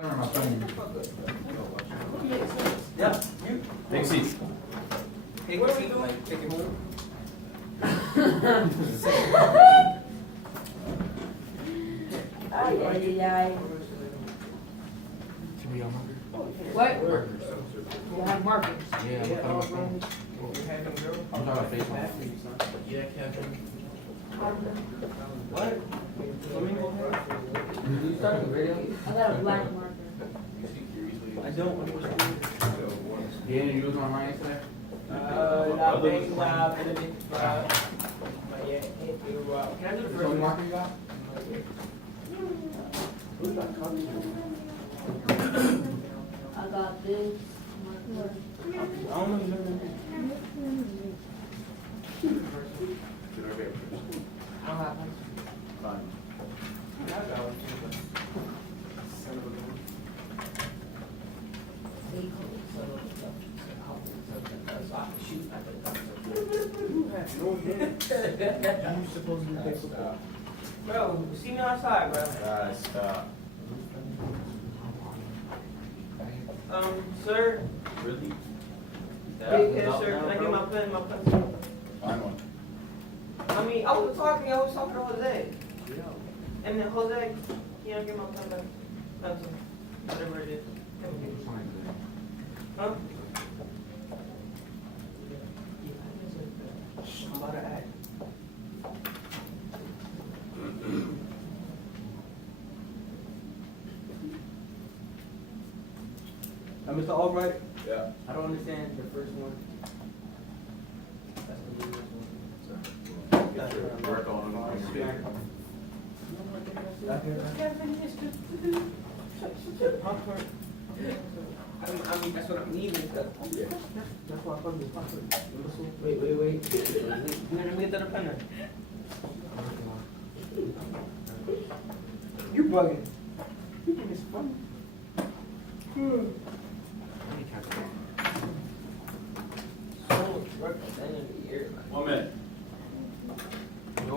Yeah, you. Take a seat. Take a seat, like, take it home. Ay, ay, ay. Should we all marker? What? Markers. You have markers. Yeah, I'm talking about phone. I'm talking about face off. Yeah, Kevin. What? You started the radio? I got a black marker. I don't understand. Yeah, you was online yesterday? La venga, can I do the Which first one one? marker you got? I got this marker. I don't know your name. I don't have one. Fine. I got one too, but son of a gun. So I can shoot at the You have no hand. You supposed to play football. Bro, see me outside, bro. Guys, stop. Sir. Really? Yes, sir. Can I get my pen, my pencil? Find one. I mean, I was talking to Jose. And then Jose, can I get my pen, pencil? Whatever it is. Huh? I'm about to act. Mr. Albright? Yeah. I don't understand the first one. That's the first one. Get your work on them. Popcorn. I mean, that's what I'm needing. That's why I fucking with popcorn. Wait. Let me get the pen. You bugging. You think it's funny? So much work at the end of the year. 1 minute. Yo,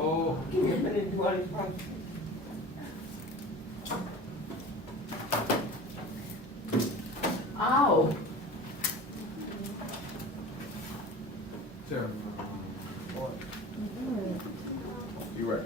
give me a minute to do all these problems. Ow. Sir. You work.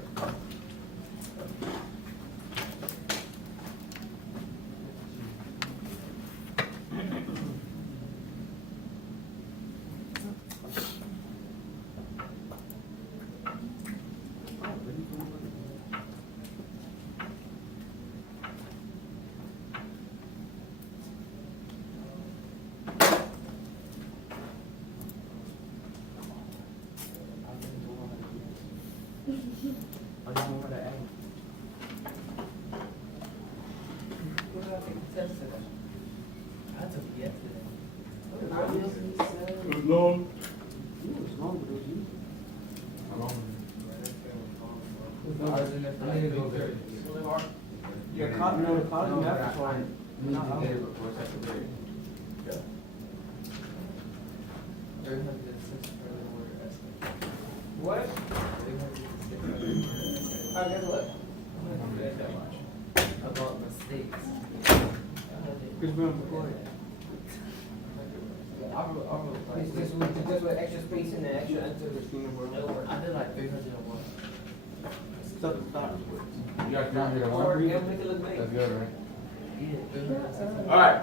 I don't know how to act. What did I take the test today? I took it yesterday. It was long. It was long, but it was easy. How long? I need to go there. Your college, no, the college math is fine. You need to get it before second grade. Yeah. What? I guess what? About mistakes. Because we're on recording. Is this with extra space and the extra enter the student world? I did like 301. Stop. You got 301? Or, yeah, make it look big. That's good, right? Yeah. Alright,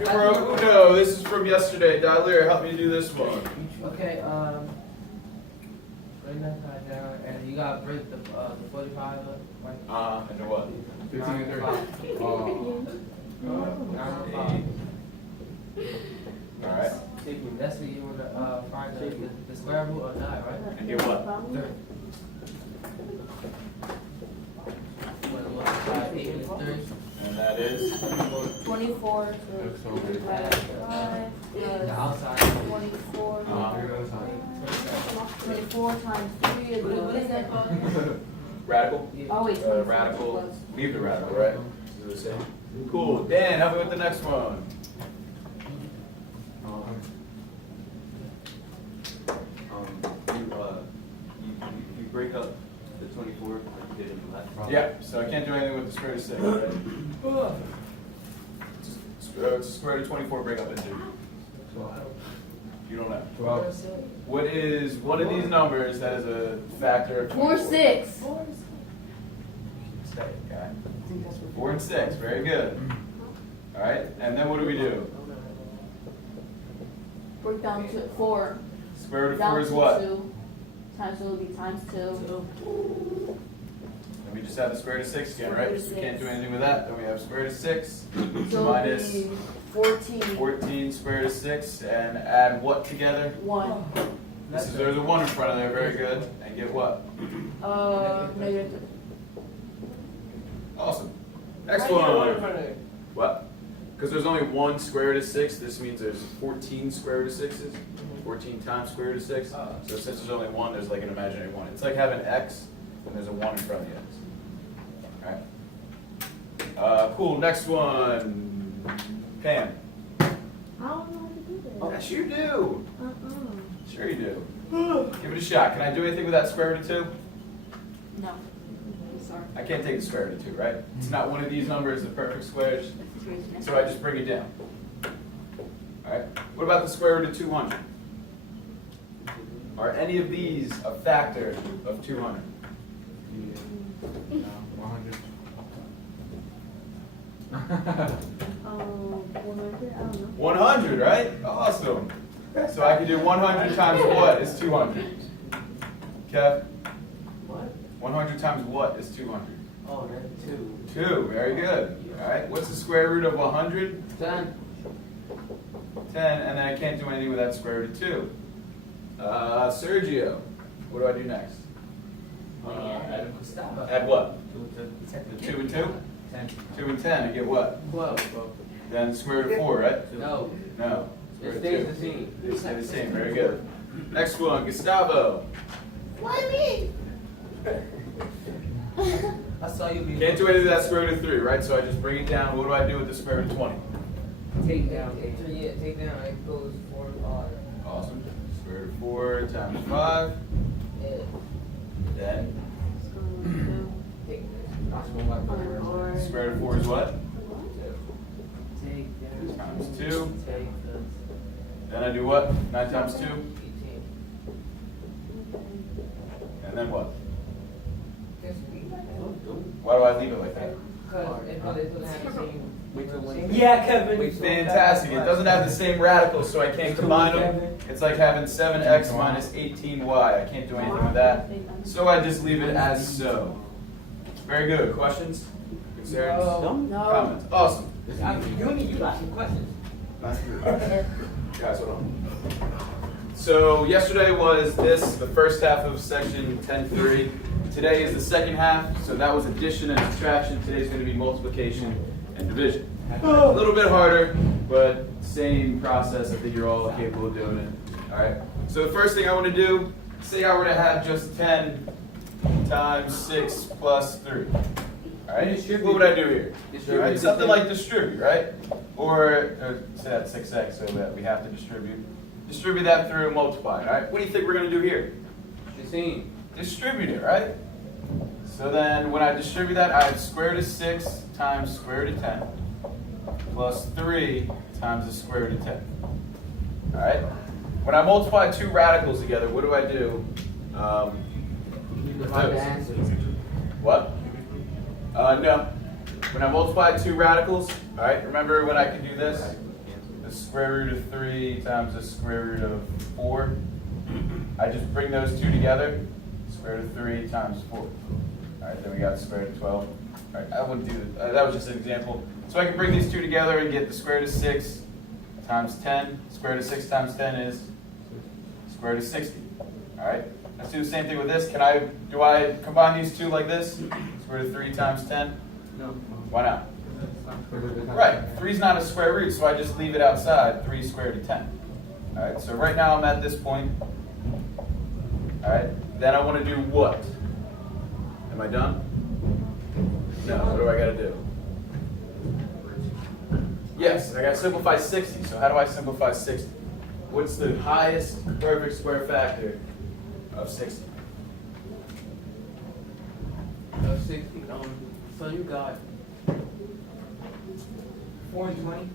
numero uno, this is from yesterday. Dalir, help me do this one. Okay, bring that side down, and you gotta break the 45 up, right? And what? 15 and 30. Oh. 905. Alright, That's what you wanna find the square root or not, right? and do what? 30. What, multiply 8 and 30? And that is? 24 That's so to good. 5 The plus outside. 24. Here goes time. 24 times 3 is what is that called? Radical? Oh wait, 24 Radical, plus. leave the radical, right? Is it the same? Cool, Dan, help me with the next one. You break up the 24 like you did in the last. Yeah, so I can't do anything with the square root of 6, right? square root of 24 break up into? 12. You don't know. 12. What is one of these numbers that is a factor of 4, 24? 6. Stay, okay. 4 and 6, very good. All right, and then what do we do? Break down to 4. Square root of Down 4 is to what? 2. Times 2 will be times 2. Let me just have the square root of 6 again, right? Square root of So we can't 6. do anything with that. Then we have square root of 6 So minus it'll be 14. 14 square root of 6, and add what together? 1. There's a 1 in front of there, very good. And get what? Negative. Awesome. Next How you get one. in front of it? What? Because there's only one square root of 6, this means there's 14 square root of 6s. 14 times square root of 6. Oh. So since there's only one, there's like an imaginary 1. It's like having x, and there's a 1 in front of the x. Alright? Cool, next one. Pam. I don't know how to do this. Yes, you do. Sure you do. Give it a shot. Can I do anything with that square root of 2? No. Sorry. I can't take the square root of 2, right? It's not one of these numbers, the perfect squares. So I just bring it down. Alright? What about the square root of 200? Are any of these a factor of 200? Yeah. No, 100. 100? I don't know. 100, right? Awesome. So I can do 100 times what is 200? Kev? What? 100 times what is 200? Oh, that's 2. 2, very good. Alright, what's the square root of 100? 10. 10, and then I can't do anything with that square root of 2. Sergio, what do I do next? Add what? 2 and 2? 2 and 10, and get what? 12. Then square root of 4, right? No. No. Square It root stays of the 2. same. They stay the same, very good. Next one, Gustavo. What me? I saw you be. Can't do anything with that square root of 3, right? So I just bring it down. What do I do with the square root of 20? Take down. Yeah, take down. It goes 4 and 5. Awesome. Square root of 4 times 5. Yeah. Then Take Or square root of 4 is what? Take down. Times 2. Take the Then I do what? 9 times 2. 18. And then what? Just be. Why do I leave it like that? Because it doesn't have the same. Yeah, Kevin. Fantastic. It doesn't have the same radicals, so I can't combine them. It's like having 7x minus 18y. I can't do anything with that. So I just leave it as so. Very good. Questions? Concerns? no. Comments? Awesome. You got some questions. Guys, hold on. So yesterday was the first half of section 10.3. Today is the second half, so that was addition and subtraction. Today's going to be multiplication and division. A little bit harder, but same process. I think you're all capable of doing it. All right. So the first thing I want to do, say I were to have just 10 times 6 plus 3. All right. What would I do here? Right? Something like distribute, right? Or say that's 6x, so that we have to distribute. Distribute that through multiply. All right. What do you think we're going to do here? The same. Distribute it, right? So then when I distribute that, I have square root of 6 times square root of 10 plus 3 times the square root of 10. All right? When I multiply two radicals together, what do I do? With Find the those? answer. What? No. When I multiply two radicals, all right, remember when I can do this? The square root of 3 times the square root of 4. I just bring those two together. Square root of 3 times 4. All right, then we got the square root of 12. All right, I wouldn't do that. That was just an example. So I can bring these two together and get the square root of 6 times 10. Square root of 6 times 10 is square root of 60. All right, let's do the same thing with this. Do I combine these two like this? Square root of 3 times 10? No. Why not? Right, 3 is not a square root, so I just leave it outside. 3 square root of 10. All right, so right now I'm at this point. All right, then I want to do what? Am I done? No, what do I got to do? Yes, I got to simplify 60, so how do I simplify 60? What's the highest perfect square factor of 60? 60. So you got 4 and 20.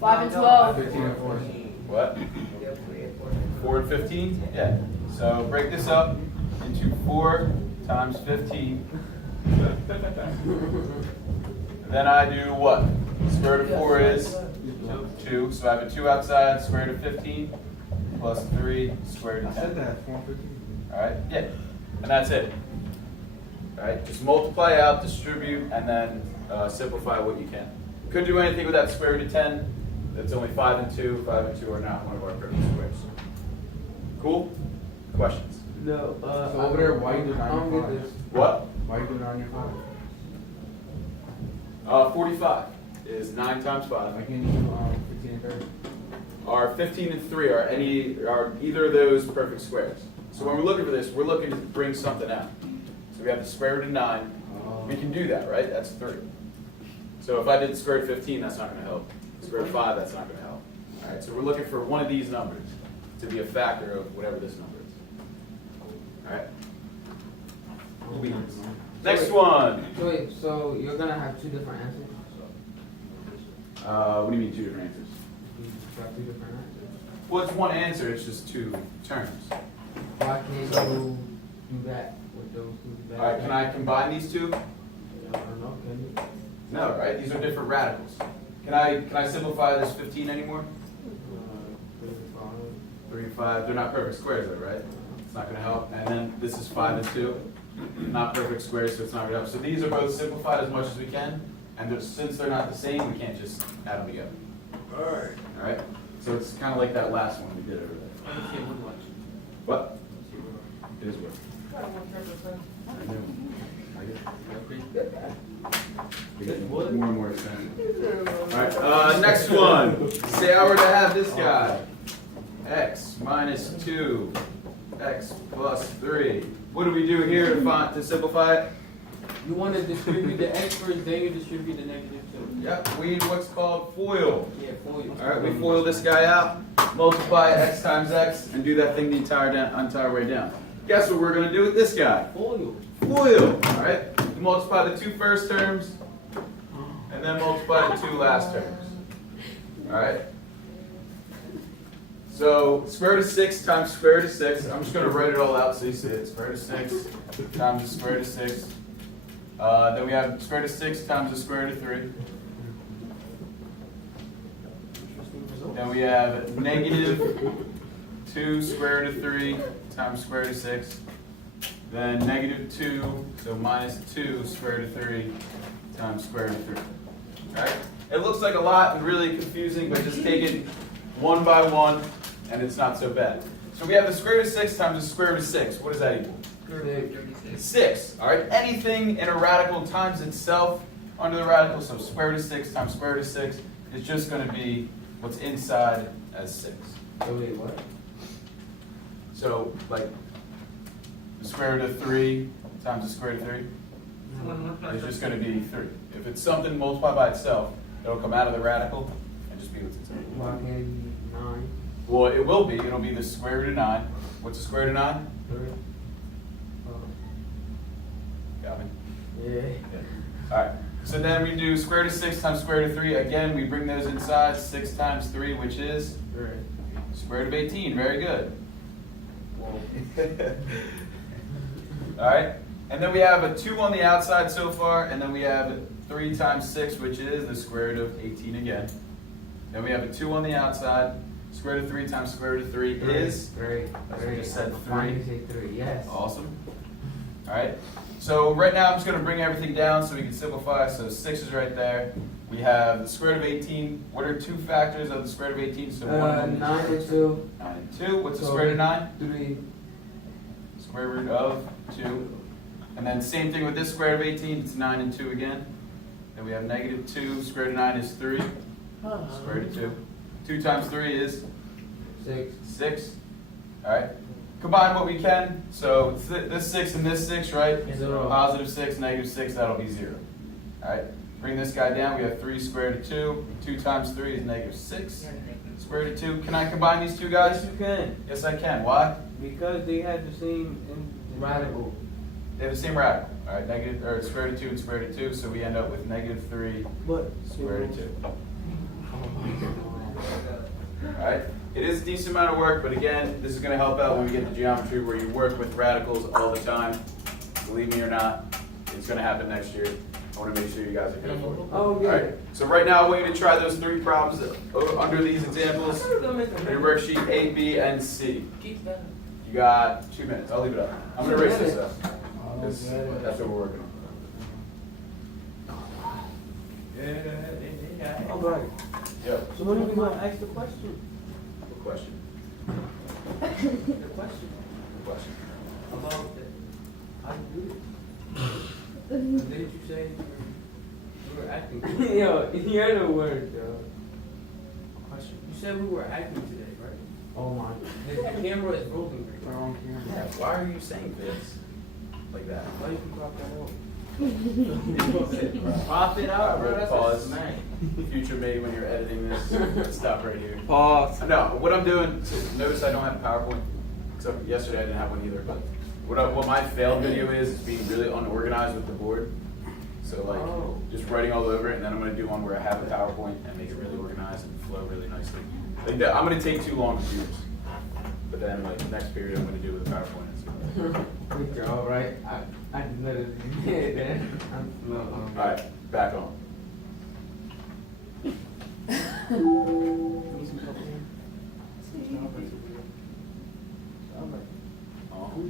5 and 12. 15 and 4. What? 4 and 15? Yeah. So break this up into 4 times 15. And then I do what? Square root of 4 is 2. So I have a 2 outside, square root of 15, plus 3, square root I of said 10. that, 415. Alright? Yeah. And that's it. Alright? Just multiply out, distribute, and then simplify what you can. Couldn't do anything with that square root of 10. That's only 5 and 2. 5 and 2 are not one of our perfect squares. Cool? Questions? No, So over there, why you do I don't get 95? this. What? Why you do 95? 45 is 9 times 5. Why can't you do 15 and 30? Are 15 and 3 are either of those perfect squares. So when we're looking for this, we're looking to bring something out. So we have the square root of 9. We can do that, right? That's 3. So if I did square root of 15, that's not going to help. Square root of 5, that's not going to help. All right. So we're looking for one of these numbers to be a factor of whatever this number is. All right. Next one. So wait, so you're gonna have 2 different answers? What do you mean 2 different answers? You got 2 different answers? Well, it's one answer. It's just 2 terms. Why can't you do that with those 2? All right. Can I combine these 2? I don't know, can you? No, right? These are different radicals. Can I simplify this 15 anymore? 3 and 5. They're not perfect squares, though, right? It's not going to help. And then this is 5 and 2. Not perfect squares, so it's not going to help. So these are both simplified as much as we can. And since they're not the same, we can't just add them together. Alright. All right? So it's kind of like that last one we did over there. What? It is work. More and more expensive. All right, next one. Say I were to have this guy. X minus 2, x plus 3. What do we do here to simplify it? You want to distribute the x first, then you distribute the -2. Yep, we need what's called FOIL. Yeah, FOIL. All right, we FOIL this guy out, multiply x times x, and do that thing the entire way down. Guess what we're going to do with this guy? FOIL. FOIL. All right, we multiply the 2 first terms, and then multiply the 2 last terms. All right. So square root of 6 times square root of 6. I'm just going to write it all out so you see it. Square root of 6 times the square root of 6. Then we have square root of 6 times the square root of 3. Then we have negative 2 square root of 3 times square root of 6. Then negative 2, so minus 2 square root of 3 times square root of 3. All right? It looks like a lot and really confusing, but just take it one by one, and it's not so bad. So we have the square root of 6 times the square root of 6. What does that equal? 6. All right. Anything in a radical times itself under the radical, so square root of 6 times square root of 6 is just going to be what's inside as 6. So wait, what? So like the square root of 3 times the square root of 3 is just going to be 3. If it's something multiplied by itself, it'll come out of the radical and just be what's inside. Why can't it be 9? Well, it will be. It'll be the square root of 9. What's the square root of 9? 3? Got me? Yeah. All right. So then we do square root of 6 times square root of 3. Again, we bring those inside. 6 times 3, which is 3. square root of 18. Very good. All right. And then we have a 2 on the outside so far. And then we have 3 times 6, which is the square root of 18 again. Then we have a 2 on the outside. Square root of 3 times square root of 3 is 3. That's what we just said, 3. Finally say 3, yes. Awesome. All right. So right now I'm just going to bring everything down so we can simplify. So 6 is right there. We have the square root of 18. What are 2 factors of the square root of 18? So 1 9 and 2. 9 and 2. What's the square root of 9? 3. Square root of 2. And then same thing with this square root of 18. It's 9 and 2 again. Then we have negative 2. Square root of 9 is 3. Square root of 2. 2 times 3 is 6. 6. All right. Combine what we can. So this 6 and this 6, right? 0. Positive 6, negative 6, that'll be 0. All right. Bring this guy down. We have 3 square root of 2. 2 times 3 is negative 6. Square root of 2. Can I combine these two guys? Yes, you can. Yes, I can. Why? Because they have the same radical. They have the same radical. All right. Negative or square root of 2 and square root of 2. So we end up with negative 3 But square root of 2. Alright, it is a decent amount of work, but again, this is going to help out when we get to geometry where you work with radicals all the time. Believe me or not, it's going to happen next year. I want to make sure you guys are here for it. Oh, yeah. Alright, so right now I want you to try those 3 problems under these examples. Your worksheet A, B, and C. Keep that. You got 2 minutes. I'll leave it up. I'm going to erase this up. Because that's what we're working on. All right. Yo, So when are we gonna ask the question? good question. The question Good question. about the, how you do it. Didn't you say you were acting? Yo, hear the word, yo. Question. You said we were acting today, right? Oh my. The camera is broken. We're on camera. Yeah, why are you saying this like that? Why you can drop that out? Profit out, bro. Alright, That's pause. a man. Future me when you're editing this, stop right here. Pause. No, what I'm doing, so notice I don't have a PowerPoint. Except yesterday I didn't have one either, but what my failed video is being really unorganized with the board. So like, Oh. just writing all over it, and then I'm gonna do one where I have a PowerPoint and make it really organized and flow really nicely. Like, I'm gonna take too long to do this. But then like, the next period I'm gonna do with a PowerPoint. Good job, right? I just noticed you did that. Alright, back on. Oh.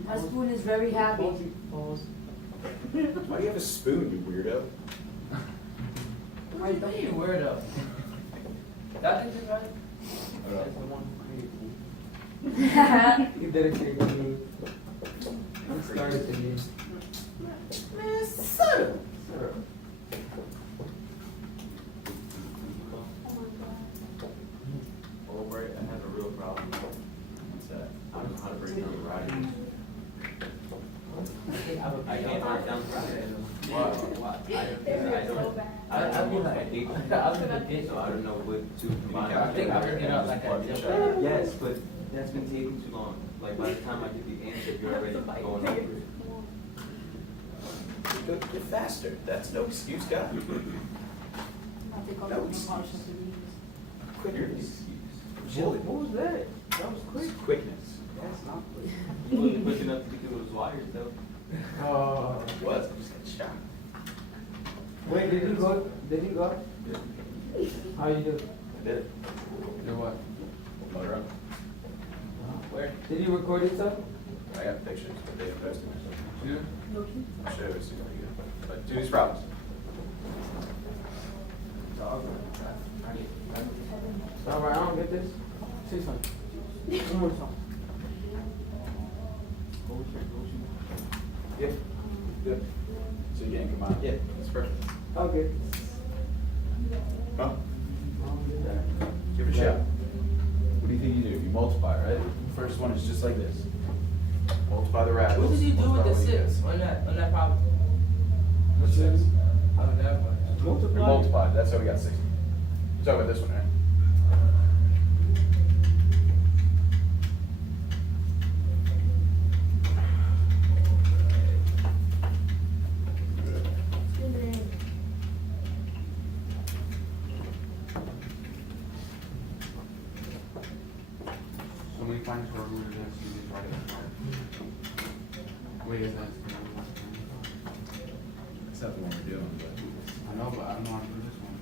My spoon is very happy. Pause. Why do you have a spoon, you weirdo? What do you mean, word up? That thing's just right? I don't That's the know. one created. You dedicated to me. You started to me. Man, son of Sir. Albright, I have a real problem. What's that? I don't know how to break down the writing. I can't break down the writing. What? I don't. I'll be know like, what technique. I'll be like this. So I don't know what to combine. I think I figured out like that. Yes, but that's been taking too long. Like by the time I get the answer, you're already going over it. Get faster. That's no excuse, guy. No excuse. Quicker excuse. Agility. What was that? That was quick. Quickness. That's not quick. You wasn't quick enough to get those wires though. Oh. What? I just got shot. Wait, did you go? Did you go? How you do? I did it. Do what? Motor up. Where? Did you record yourself? I got pictures, but they didn't post them. Yeah. I'll show you as soon as we get. But do these problems. Alright, I don't get this. Say something. One more time. Yeah. Good. So you getting combined? Yeah, that's perfect. Okay. Huh? I don't get that. Give it a shot. What do you think you do? You multiply, right? The first one is just like this. Multiply the radicals. What did you do with multiply the what you get. 6 on that problem? What's 6? How did that work? We multiplied, that's how we got 60. You're talking about this one, right? So when you find square root of this, you just write it apart. Wait, is that? That's not the one we're doing, but. I know, but I don't know how to do this one.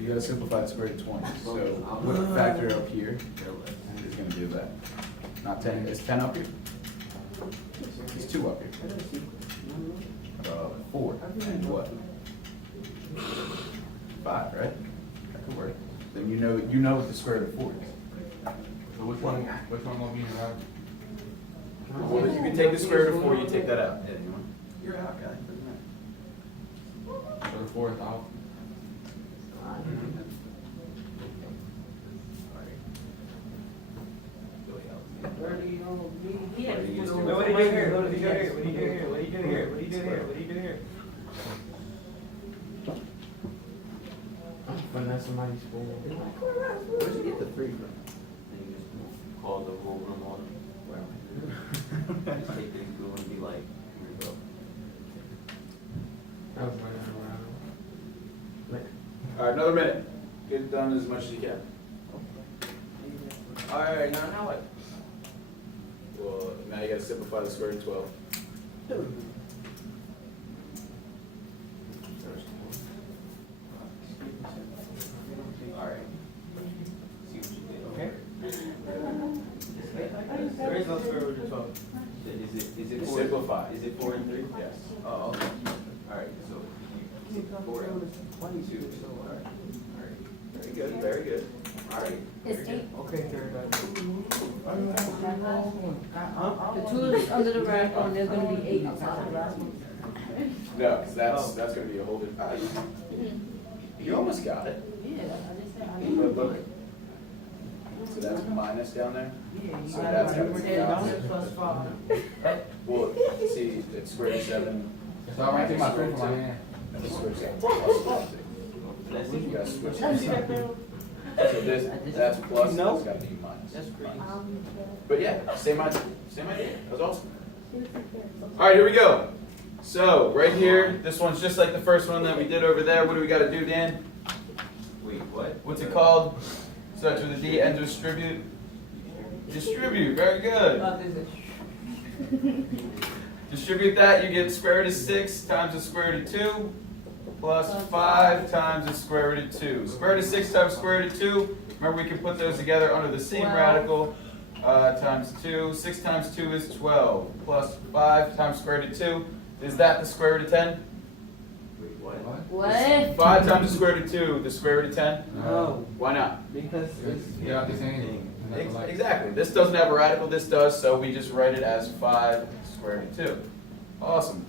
You gotta simplify the square root of 20. So what factor up here is gonna do that? Not 10, is 10 up here? It's 2 up here. 4, and what? 5, right? That could work. Then you know what the square root of 4 is. So which one gonna be in the right? Well, if you can take the square root of 4, you take that out. Yeah, you want? You're out, guy. Doesn't matter. So the 4th out. Where do you know me? What do you use to- What do you do here? What do you do here? What do you do here? What do you do here? What do you do here? What do you do here? Finesse somebody's spoon. Where'd you get the 3 from? And you just call the whole room on. Just take things through and be like, here we go. That was right around. Like, All right, another minute. Get it done as much as you can. Alright, now what? Well, now you gotta simplify the square root of 12. Alright. See what you did. Okay. There is no square root of 12. Is it You 4? simplify. Is it 4 and 3? Yes. Oh, okay. Alright, so you 4 and 2. Alright. Very good, very good. Alright. It's 8. Okay, third. The 2 is under the radical, and there's gonna be 8 outside the radical. No, because that's gonna be a whole different. You almost got it. Yeah, I just said I But look. So that's minus down there? So that's gotta be the opposite. Plus 5. Well, see, it's square root of 7. It's all right in my phone for my hand. And the square root of 7 plus 5. That's You it. gotta switch it. So this, that's plus, No. that's gotta be minus. That's crazy. But yeah, same idea, same idea. That was awesome. All right, here we go. So right here, this one's just like the first one that we did over there. What do we got to do, Dan? Wait, what? What's it called? Starts with a D and distribute. Distribute, very good. Distribute that, you get square root of 6 times the square root of 2 plus 5 times the square root of 2. Square root of 6 times square root of 2. Remember, we can put those together under the same 12. radical. Times 2. 6 times 2 is 12. Plus 5 times square root of 2. Is that the square root of 10? Wait, what? What? 5 times the square root of 2, the square root of 10? No, Why not? because it's. You got the same. Exactly. This doesn't have a radical, this does, so we just write it as 5 square root of 2. Awesome.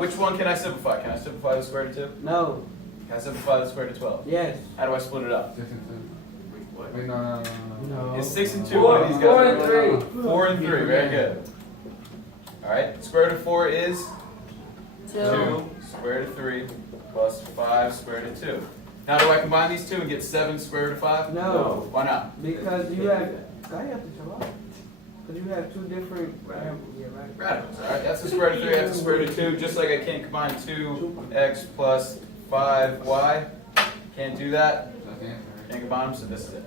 Which one can I simplify? Can I simplify the square root of 2? No, Can I simplify the square root of 12? yes. How do I split it up? 6 and 2. Wait, what? Wait, no. No. Is 6 and 2 one of these guys? 4 and 3. 4 and 3, very good. Alright, square root of 4 is 2 square root of 3 plus 5 square root of 2. Now do I combine these two and get 7 square root of 5? No. Why not? Because you have, I have to show up. Because you have 2 different. Yeah, right. Radicals, alright? That's the square root of 3, that's the square root of 2. Just like I can't combine 2x plus 5y. Can't do that. That's the answer. Can't combine them, so this is it.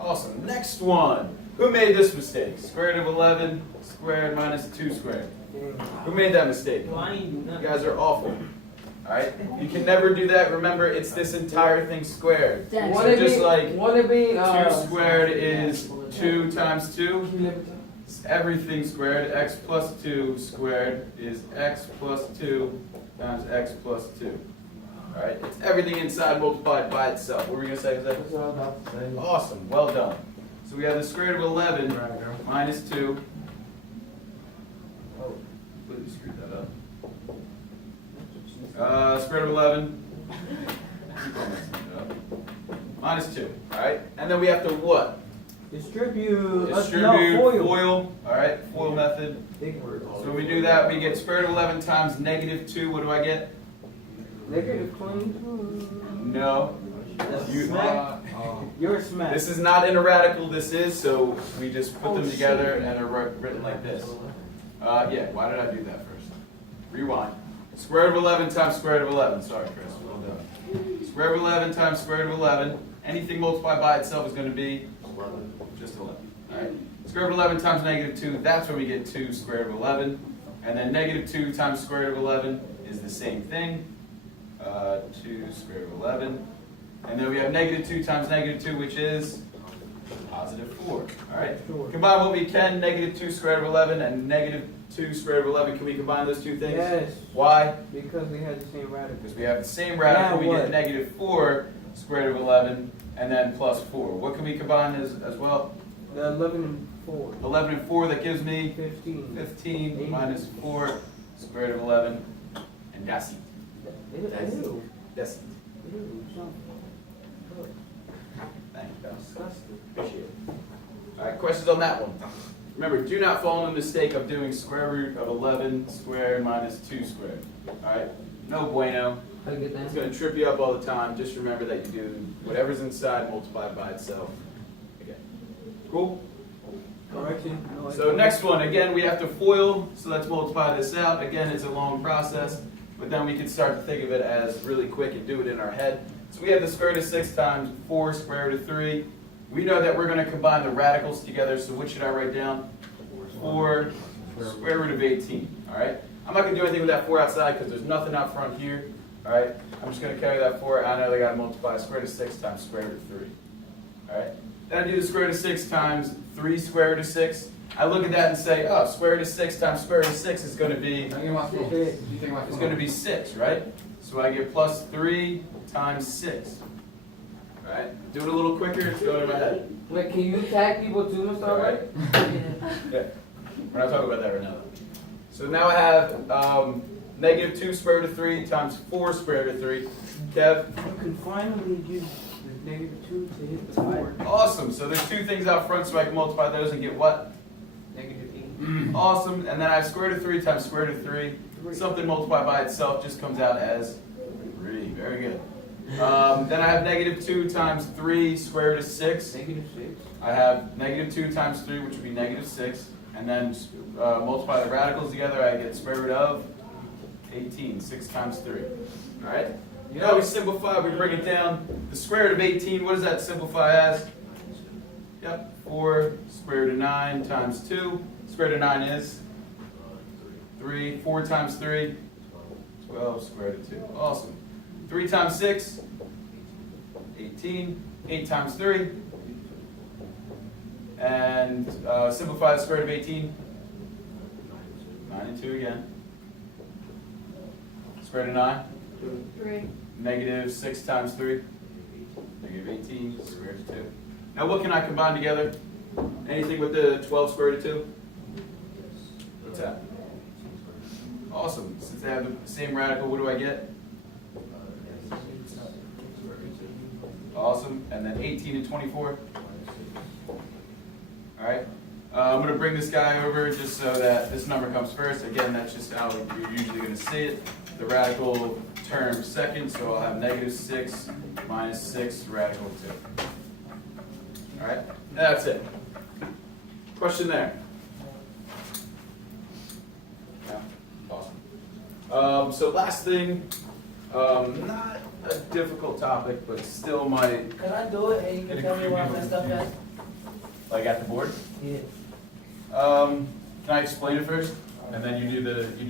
Awesome. Next one. Who made this mistake? Square root of 11 squared minus 2 squared. Who made that mistake? Well, I ain't do You nothing. guys are awful. Alright? You can never do that. Remember, it's this entire thing squared. That's So just like What it be? 2 squared is 2 times 2. Everything squared. X plus 2 squared is x plus 2 times x plus 2. Alright? It's everything inside multiplied by itself. What were we going to say? Jose? That's what I was about to say. Awesome. Well done. So we have the square root of 11 minus 2. Oh, completely screwed that up. Square root of 11. Keep on messing it up. Minus 2. Alright? And then we have to what? Distribute. Distribute, No, foil. FOIL. Alright? FOIL method. Big word. So when we do that, we get square root of 11 times negative 2. What do I get? Negative 22. No. You, You're a smack. this is not in a radical, this is, so we just put them together and are written like this. Yeah, why did I do that first? Rewind. Square root of 11 times square root of 11. Sorry, Chris. Well done. Square root of 11 times square root of 11. Anything multiplied by itself is going to be 11. just 11. Alright. Square root of 11 times negative 2, that's when we get 2 square root of 11. And then negative 2 times square root of 11 is the same thing. 2 square root of 11. And then we have negative 2 times negative 2, which is positive 4. Alright? Combine what we can, negative 2 square root of 11 and negative 2 square root of 11. Can we combine those two things? Yes. Why? Because we had the same radical. Because we have the same radical, we Yeah, get what? negative 4 square root of 11 and then plus 4. What can we combine as well? The 11 and 4. 11 and 4, that gives me 15. 15 minus 4 square root of 11. And that's it. Ew. That's it. Ew. Thank you, guys. Disgusting. Appreciate it. Alright, questions on that one? Remember, do not fall in the mistake of doing square root of 11 squared minus 2 squared. Alright? No bueno. How you get It's that? going to trip you up all the time. Just remember that you do whatever's inside multiplied by itself. Okay. Cool? Correction. No, So next one, again, we have to FOIL. So let's multiply this out. Again, it's a long process. But then we can start to think of it as really quick and do it in our head. So we have the square root of 6 times 4 square root of 3. We know that we're going to combine the radicals together, so what should I write down? 4 square root of 18, all right? I'm not going to do anything with that 4 outside because there's nothing out front here, all right? I'm just going to carry that 4 out. I know they got to multiply square root of 6 times square root of 3, all right? Then I do the square root of 6 times 3 square root of 6. I look at that and say, oh, square root of 6 times square root of 6 is going to be, Don't get my phone. You think my is phone? going to be 6, right? So I get plus 3 times 6, all right? Do it a little quicker, it's going in my head. Wait, can you tag people too, Mr. All right? Yeah, we're not talking about that right now. So now I have negative 2 square root of 3 times 4 square root of 3. Kev? You can finally use the negative 2 to hit the 4. Awesome. So there's 2 things out front, so I can multiply those and get what? Negative 8. Awesome. And then I have square root of 3 times square root of 3. Something multiplied by itself just comes out as 3. Very good. Then I have negative 2 times 3 square root of 6. Negative 6. I have negative 2 times 3, which would be negative 6. And then multiply the radicals together, I get square root of 18. 6 times 3. All right? You know, we simplify, we bring it down. The square root of 18, what does that simplify as? Yep, 4 square root of 9 times 2. Square root of 9 is 3. 4 times 3, 12 square root of 2. Awesome. 3 times 6, 18. 8 times 3. And simplify the square root of 18. 9 and 2 again. Square root of 9. 3. Negative 6 times 3. Negative 18 square root of 2. Now what can I combine together? Anything with the 12 square root of 2? What's that? Awesome. Since they have the same radical, what do I get? Awesome. And then 18 and 24. Alright. I'm going to bring this guy over just so that this number comes first. Again, that's just how you're usually going to see it. The radical term second, so I'll have negative 6 minus 6 radical 2. Alright, that's it. Question there? Yeah, awesome. So last thing, not a difficult topic, but still might, Can I do it and you can tell me where I messed up at? like at the board. Yeah. Can I explain it first? And then you do